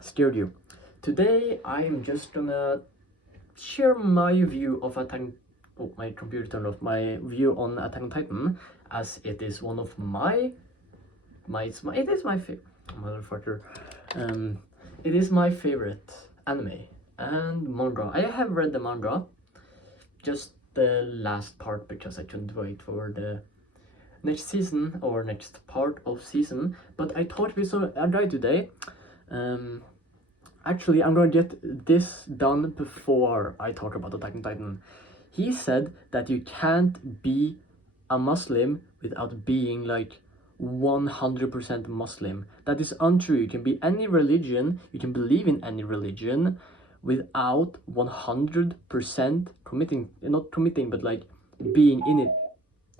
Scared you. Today I am just gonna share my view of Attack. Oh, my computer turned off. My view on Attack on Titan, as it is one of it is my favorite motherfucker. It is my favorite anime and manga. I have read the manga, just the last part because I couldn't wait for the next season or next part of season. But I thought we saw a guy today. Actually, I'm gonna get this done before I talk about Attack on Titan. He said that you can't be a Muslim without being like 100% Muslim. That is untrue. You can be any religion, you can believe in any religion without 100% not committing, but like being in it.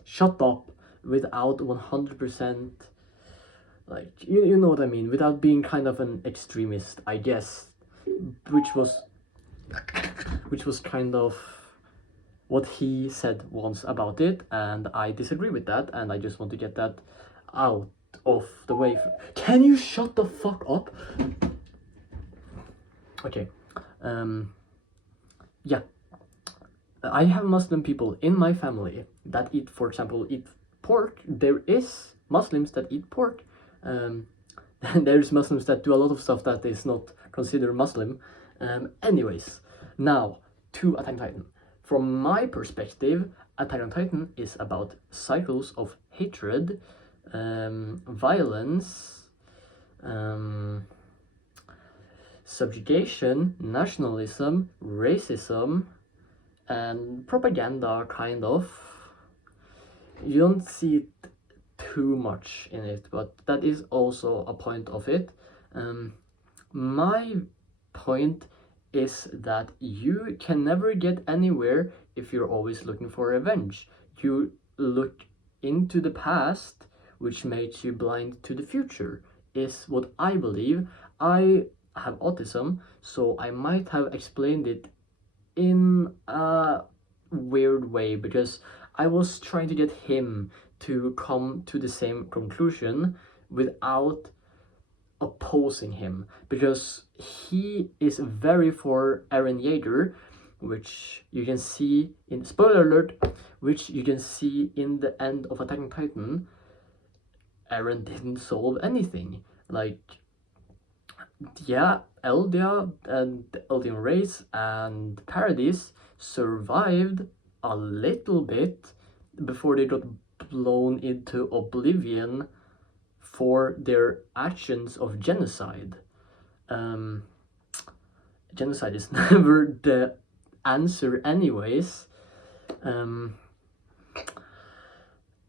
Shut up. Without 100%, like you know what I mean, without being kind of an extremist, I guess, which was kind of what he said once about it, and I disagree with that, and I just want to get that out of the way. Can you shut the fuck up? Okay. Yeah, I have Muslim people in my family that eat, for example, eat pork. There is Muslims that eat pork. There's Muslims that do a lot of stuff that is not considered Muslim. Anyways, now to Attack on Titan. From my perspective, Attack on Titan is about cycles of hatred, violence, subjugation, nationalism, racism, and propaganda, kind of. You don't see it too much in it, but that is also a point of it. My point is that you can never get anywhere if you're always looking for revenge. You look into the past, which makes you blind to the future, is what I believe. I have autism, so I might have explained it in a weird way, because I was trying to get him to come to the same conclusion without opposing him, because he is very for Eren Yeager, which you can see in, spoiler alert, which you can see in the end of Attack on Titan. Eren didn't solve anything. Like, yeah, Eldia and the Eldian race and Paradis survived a little bit before they got blown into oblivion for their actions of genocide. Genocide is never the answer anyways.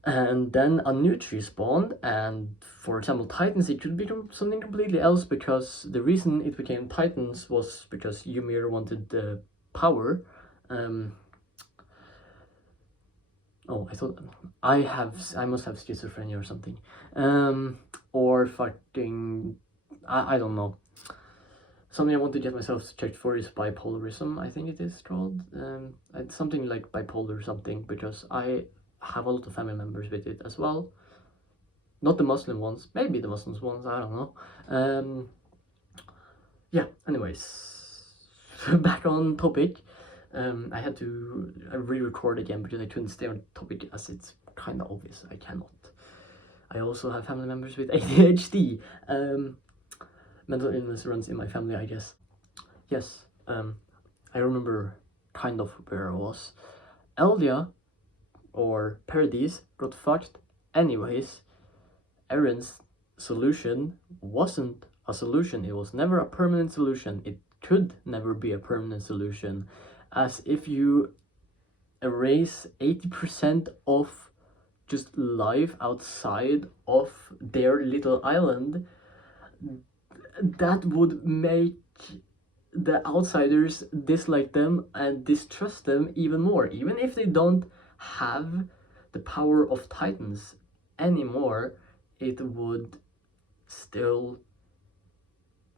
And then a new tree spawned, and for example Titans, it could become something completely else, because the reason it became Titans was because Ymir wanted the power. Oh, I thought I must have schizophrenia or something. Or fucking, I don't know. Something I want to get myself checked for is bipolarism, I think it is called. It's something like bipolar something, because I have a lot of family members with it as well. Not the Muslim ones, maybe the Muslim ones, I don't know. Yeah, anyways, back on topic. I had to re-record again because I couldn't stay on topic, as it's kind of obvious I cannot. I also have family members with ADHD. Mental illness runs in my family, I guess. Yes, I remember kind of where I was. Eldia, or Paradis, got fucked anyways. Eren's solution wasn't a solution. It was never a permanent solution. It could never be a permanent solution. As if you erase 80% of just life outside of their little island, that would make the outsiders dislike them and distrust them even more. Even if they don't have the power of Titans anymore, it would still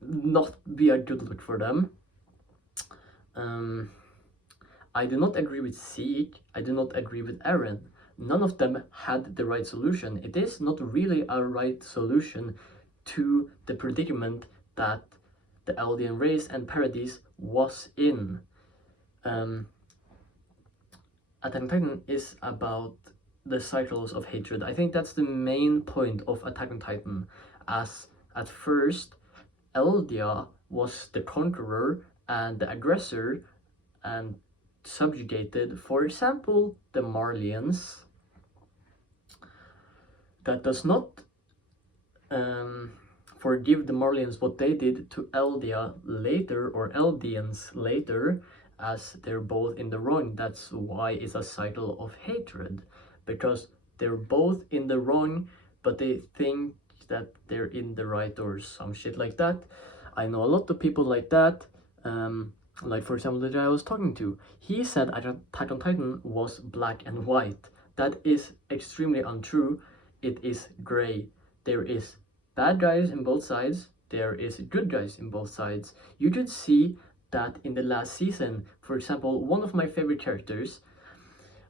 not be a good look for them. I do not agree with Zeke. I do not agree with Eren. None of them had the right solution. It is not really a right solution to the predicament that the Eldian race and Paradis was in. Attack on Titan is about the cycles of hatred. I think that's the main point of Attack on Titan, as at first Eldia was the conqueror and the aggressor and subjugated, for example, the Marleyans. That does not forgive the Marleyans what they did to Eldia later, or Eldians later, as they're both in the wrong. That's why it's a cycle of hatred, because they're both in the wrong, but they think that they're in the right or some shit like that. I know a lot of people like that. Like for example, the guy I was talking to, he said Attack on Titan was black and white. That is extremely untrue. It is gray. There is bad guys in both sides. There is good guys in both sides. You could see that in the last season. For example, one of my favorite characters,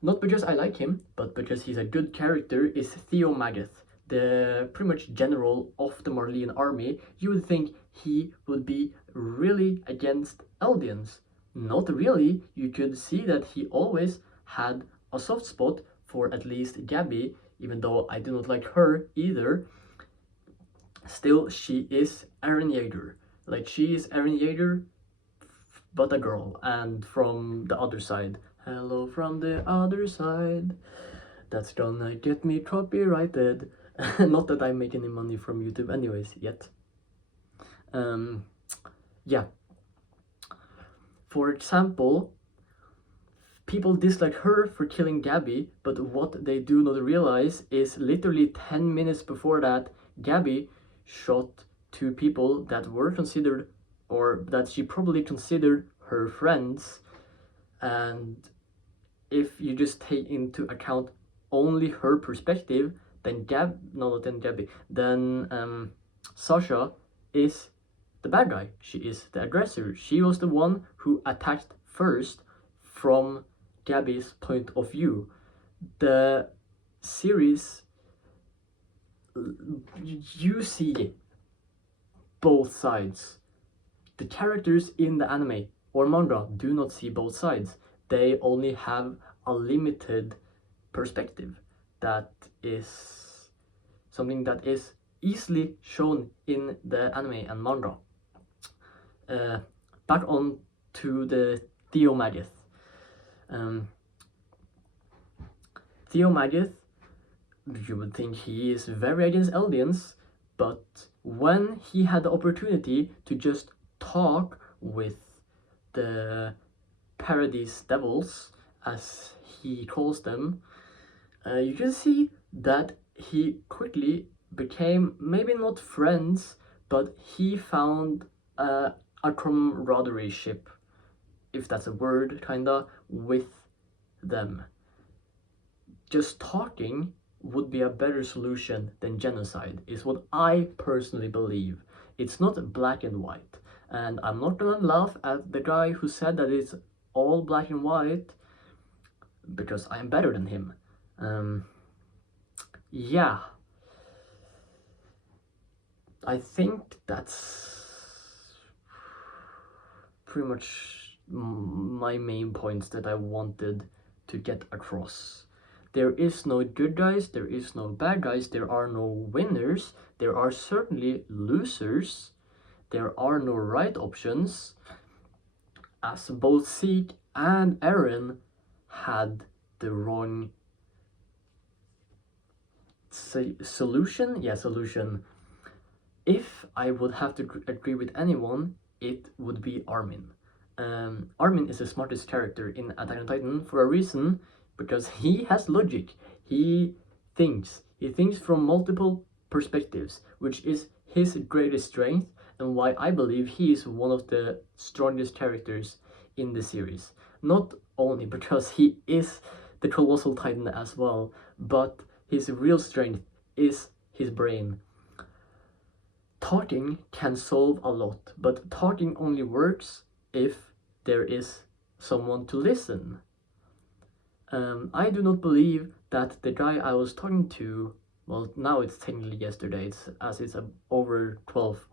not because I like him, but because he's a good character, is Theo Magath, the pretty much general of the Marleyan army. You would think he would be really against Eldians. Not really. You could see that he always had a soft spot for at least Gabby, even though I do not like her either. Still, she is Eren Yeager. Like, she is Eren Yeager, but a girl, and from the other side. Hello from the other side. That's gonna get me copyrighted. Not that I make any money from YouTube anyways, yet. Yeah. For example, people dislike her for killing Gabby, but what they do not realize is literally 10 minutes before that, Gabby shot 2 people that were considered, or that she probably considered, her friends. And if you just take into account only her perspective, then Sasha is the bad guy. She is the aggressor. She was the one who attacked first from Gabby's point of view. The series, you see both sides. The characters in the anime or manga do not see both sides. They only have a limited perspective. That is something that is easily shown in the anime and manga. Back on to the Theo Magath. Theo Magath, you would think he is very against Eldians, but when he had the opportunity to just talk with the Paradis Devils, as he calls them, you can see that he quickly became, maybe not friends, but he found a camaraderie ship, if that's a word, kinda, with them. Just talking would be a better solution than genocide, is what I personally believe. It's not black and white. And I'm not gonna laugh at the guy who said that it's all black and white, because I'm better than him. Yeah. I think that's pretty much my main points that I wanted to get across. There is no good guys, there is no bad guys, there are no winners, there are certainly losers, there are no right options, as both Zeke and Eren had the wrong solution. If I would have to agree with anyone, it would be Armin. Armin is the smartest character in Attack on Titan for a reason, because he has logic. He thinks from multiple perspectives, which is his greatest strength, and why I believe he is one of the strongest characters in the series. Not only because he is the Colossal Titan as well, but his real strength is his brain. Talking can solve a lot, but talking only works if there is someone to listen. I do not believe that the guy I was talking to, well, now it's technically yesterday, as it's over 12.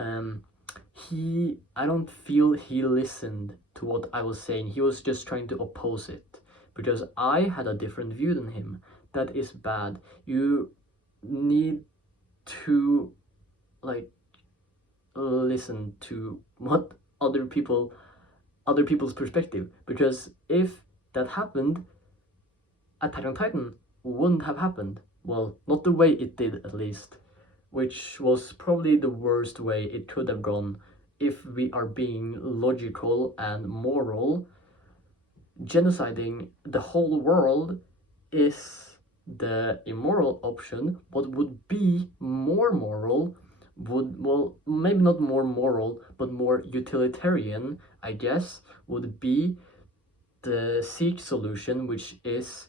I don't feel he listened to what I was saying. He was just trying to oppose it because I had a different view than him. That is bad. You need to like listen to what other people's perspective, because if that happened, Attack on Titan wouldn't have happened. Well, not the way it did, at least, which was probably the worst way it could have gone. If we are being logical and moral, genociding the whole world is the immoral option. What would be more moral would, well, maybe not more moral, but more utilitarian, I guess, would be the Siege solution, which is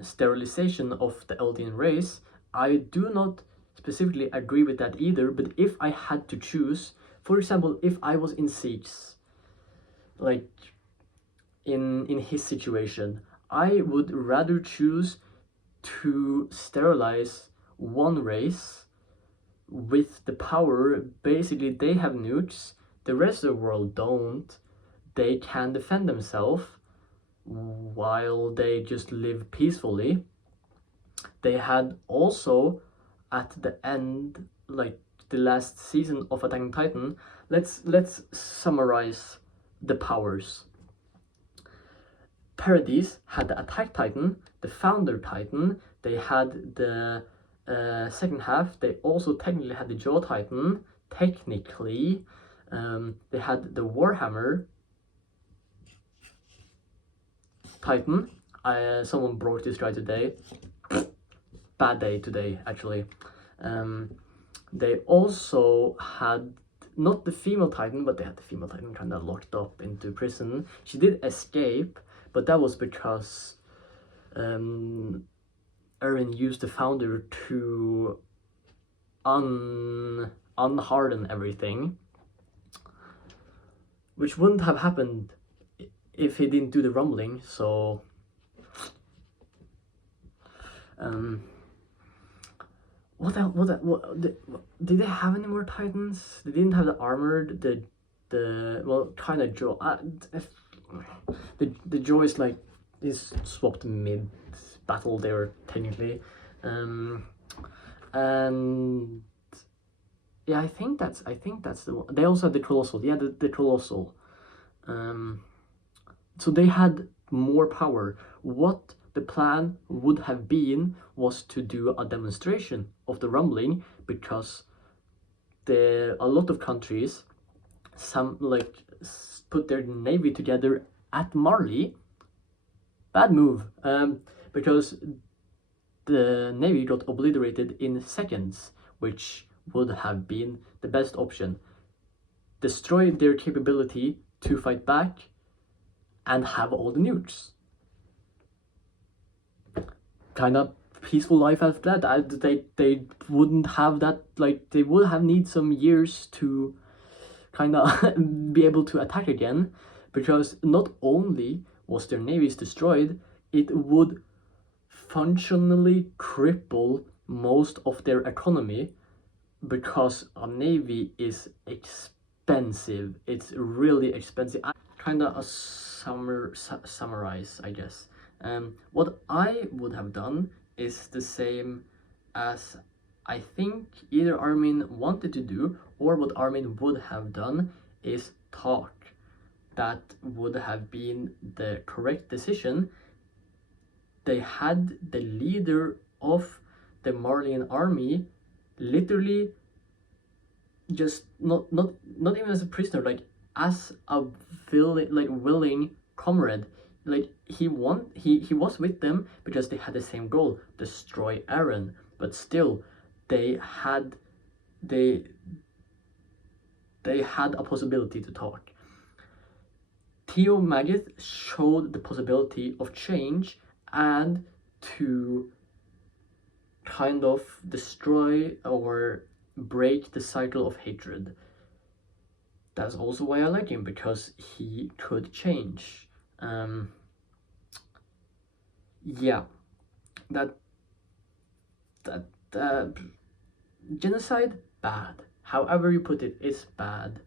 sterilization of the Eldian race. I do not specifically agree with that either, but if I had to choose, for example, if I was in Siege, like in his situation, I would rather choose to sterilize one race with the power. Basically, they have nukes, the rest of the world don't. They can defend themselves while they just live peacefully. They had also, at the end, like the last season of Attack on Titan, let's summarize the powers. Paradise had the Attack Titan, the Founder Titan. They had the second half. They also technically had the Jaw Titan. Technically, they had the Warhammer Titan. Someone broke this guy today. Bad day today, actually. They also had not the female Titan, but they had the female Titan kind of locked up into prison. She did escape, but that was because Eren used the Founder to unharden everything, which wouldn't have happened if he didn't do the rumbling. So what else? What did they have any more Titans? They didn't have the armored, the well, kind of Jaw. The Jaw is like is swapped mid battle there technically, and yeah, I think that's the one. They also had the Colossal. Yeah, the Colossal. So they had more power. What the plan would have been was to do a demonstration of the rumbling, because a lot of countries, some like put their navy together at Marley. Bad move, because the navy got obliterated in seconds, which would have been the best option. Destroy their capability to fight back and have all the nukes. Kind of peaceful life after that. They wouldn't have that, like they would have need some years to kind of be able to attack again, because not only was their navies destroyed, it would functionally cripple most of their economy, because a navy is expensive. It's really expensive. Kind of a summarize, I guess. What I would have done is the same as I think either Armin wanted to do, or what Armin would have done is talk. That would have been the correct decision. They had the leader of the Marleyan army literally just not even as a prisoner, like as a willing comrade. Like he was with them because they had the same goal, destroy Eren. But still, they had a possibility to talk. Theo Maggith showed the possibility of change and to kind of destroy or break the cycle of hatred. That's also why I like him, because he could change. Yeah, that genocide bad. However you put it, it's bad.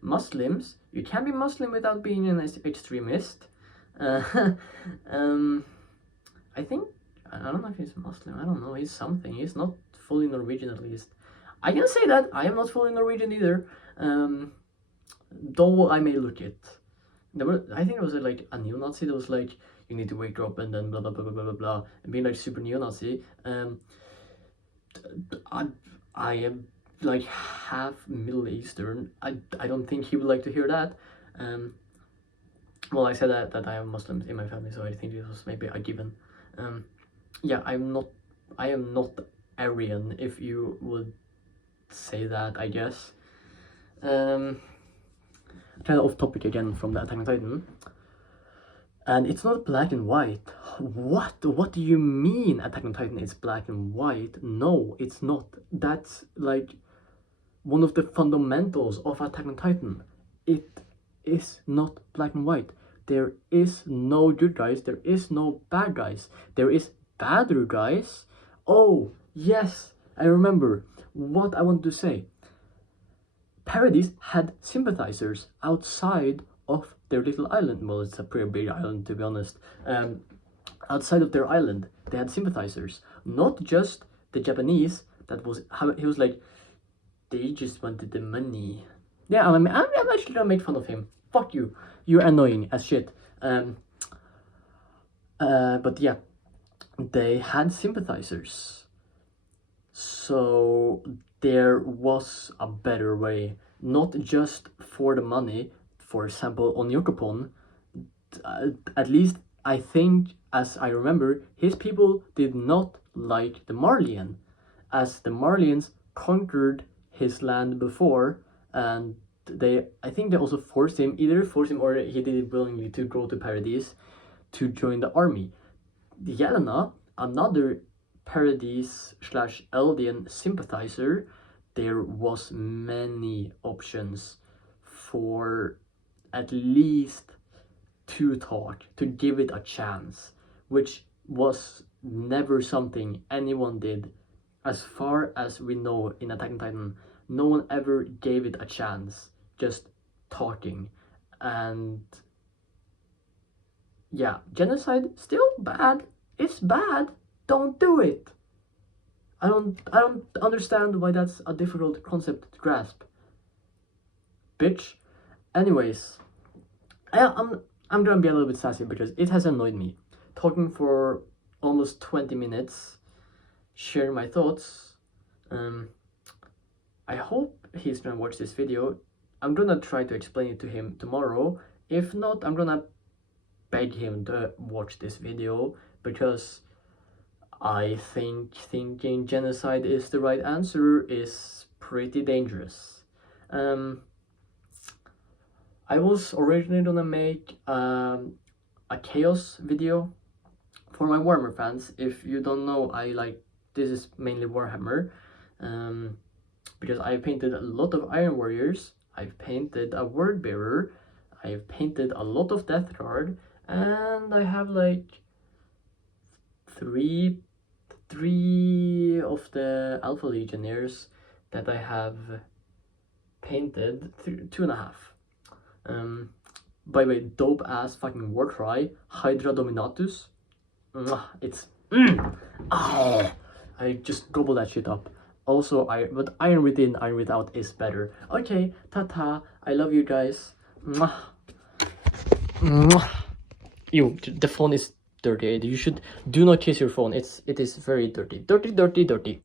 Muslims, you can be Muslim without being an extremist. I think, I don't know if he's Muslim, I don't know, he's something. He's not fully Norwegian at least. I can say that, I am not fully Norwegian either. Though I may look it. I think it was like a neo-Nazi that was like, you need to wake up and then blah blah blah blah blah blah, and being like super neo-Nazi. I am like half Middle Eastern. I don't think he would like to hear that. Well, I said that I am Muslim in my family, so I think it was maybe a given. Yeah, I am not Aryan, if you would say that, I guess. Kind of off topic again from the Attack on Titan. And it's not black and white. What do you mean Attack on Titan is black and white? No, it's not. That's like one of the fundamentals of Attack on Titan. It is not black and white. There is no good guys, there is no bad guys. There is badder guys. Oh, yes, I remember what I wanted to say. Paradis had sympathizers outside of their little island. Well, it's a pretty big island, to be honest. Outside of their island, they had sympathizers. Not just the Japanese. That was how he was like, they just wanted the money. Yeah, I'm actually gonna make fun of him. Fuck you. You're annoying as shit. But yeah, they had sympathizers. So there was a better way, not just for the money. For example, on Yokopon, at least I think, as I remember, his people did not like the Marleyan, as the Marleyans conquered his land before, and I think they also either forced him or he did it willingly, to go to Paradis to join the army. Yelena, another Paradis / Eldian sympathizer, there was many options for at least to talk, to give it a chance, which was never something anyone did. As far as we know in Attack on Titan, no one ever gave it a chance, just talking. And yeah, genocide, still bad. It's bad. Don't do it. I don't understand why that's a difficult concept to grasp. Bitch. Anyways, I'm gonna be a little bit sassy because it has annoyed me. Talking for almost 20 minutes, sharing my thoughts. I hope he's gonna watch this video. I'm gonna try to explain it to him tomorrow. If not, I'm gonna beg him to watch this video, because I think thinking genocide is the right answer is pretty dangerous. I was originally gonna make a chaos video for my Warhammer fans. If you don't know, this is mainly Warhammer, because I've painted a lot of Iron Warriors, I've painted a Word Bearer, I've painted a lot of Death Guard, and I have like three of the Alpha Legionnaires that I have painted, 2.5. By the way, dope ass fucking war cry, Hydra Dominatus. It's I just gobble that shit up. Also, but Iron Within, Iron Without is better. Okay, ta-ta. I love you guys. Ew, the phone is dirty. You should do not kiss your phone. It is very dirty. Dirty.